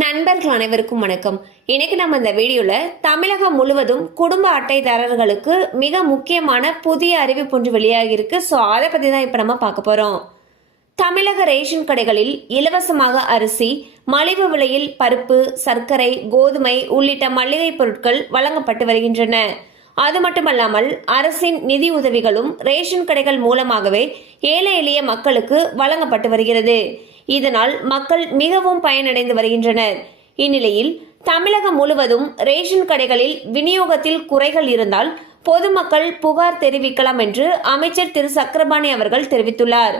நண்பர்கள் அனைவருக்கும் வணக்கம். இன்னைக்கு நம்ம இந்த வீடியோவில் தமிழகம் முழுவதும் குடும்ப அட்டைதாரர்களுக்கு மிக முக்கியமான புதிய அறிவிப்பு ஒன்று வெளியாகியிருக்கு. ஸோ அதை பற்றி தான் இப்போ நம்ம பார்க்க போகிறோம் தமிழக ரேஷன் கடைகளில் இலவசமாக அரிசி மலிவு விலையில் பருப்பு சர்க்கரை கோதுமை உள்ளிட்ட மளிகை பொருட்கள் வழங்கப்பட்டு வருகின்றன. அது மட்டுமல்லாமல் அரசின் நிதி உதவிகளும் ரேஷன் கடைகள் மூலமாகவே ஏழை எளிய மக்களுக்கு வழங்கப்பட்டு வருகிறது. இதனால் மக்கள் மிகவும் பயனடைந்து வருகின்றனர். இந்நிலையில் தமிழகம் முழுவதும் ரேஷன் கடைகளில் விநியோகத்தில் குறைகள் இருந்தால் பொதுமக்கள் புகார் தெரிவிக்கலாம் என்று அமைச்சர் திரு. சக்கரபாணி அவர்கள் தெரிவித்துள்ளார்.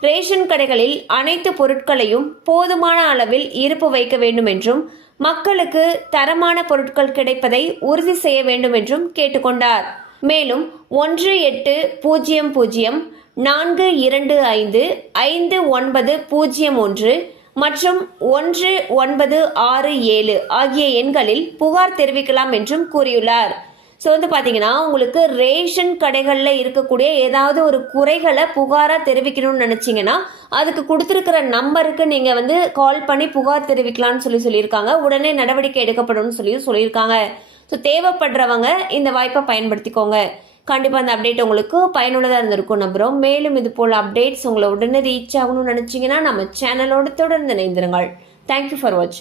ரேஷன் கடைகளில் அனைத்து பொருட்களையும் போதுமான அளவில் இருப்பு வைக்க வேண்டும் என்றும் மக்களுக்கு தரமான பொருட்கள் கிடைப்பதை உறுதி செய்ய வேண்டும் என்றும் கேட்டுக்கொண்டார். மேலும் ஒன்று எட்டு பூஜ்ஜியம் பூஜ்ஜியம் நான்கு இரண்டு ஐந்து ஐந்து ஒன்பது பூஜ்ஜியம் ஒன்று மற்றும் ஒன்று ஒன்பது ஆறு ஏழு ஆகிய எண்களில் புகார் தெரிவிக்கலாம் என்றும் கூறியுள்ளார். ஸோ வந்து பார்த்தீங்கன்னா உங்களுக்கு ரேஷன் கடைகளில் இருக்கக்கூடிய ஏதாவது ஒரு குறைகளை புகாராக தெரிவிக்கணும்னு நினச்சிங்கன்னா அதுக்கு கொடுத்துருக்கிற நம்பருக்கு நீங்கள் வந்து கால் பண்ணி புகார் தெரிவிக்கலாம்னு சொல்லி சொல்லியிருக்காங்க. உடனே நடவடிக்கை எடுக்கப்படும் சொல்லி சொல்லியிருக்காங்க. ஸோ தேவைப்படுறவங்க இந்த வாய்ப்பை பயன்படுத்திக்கோங்க. கண்டிப்பாக அந்த அப்டேட் உங்களுக்கு பயனுள்ளதாக இருந்திருக்கும் நம்புகிறோம் மேலும் இது போல் அப்டேட்ஸ் உங்களை உடனே ரீச் ஆகணும்னு நினச்சிங்கன்னா நம்ம சேனலோட தொடர்ந்து இணைந்திருங்கள். தேங்க்யூ ஃபார் வாட்சிங்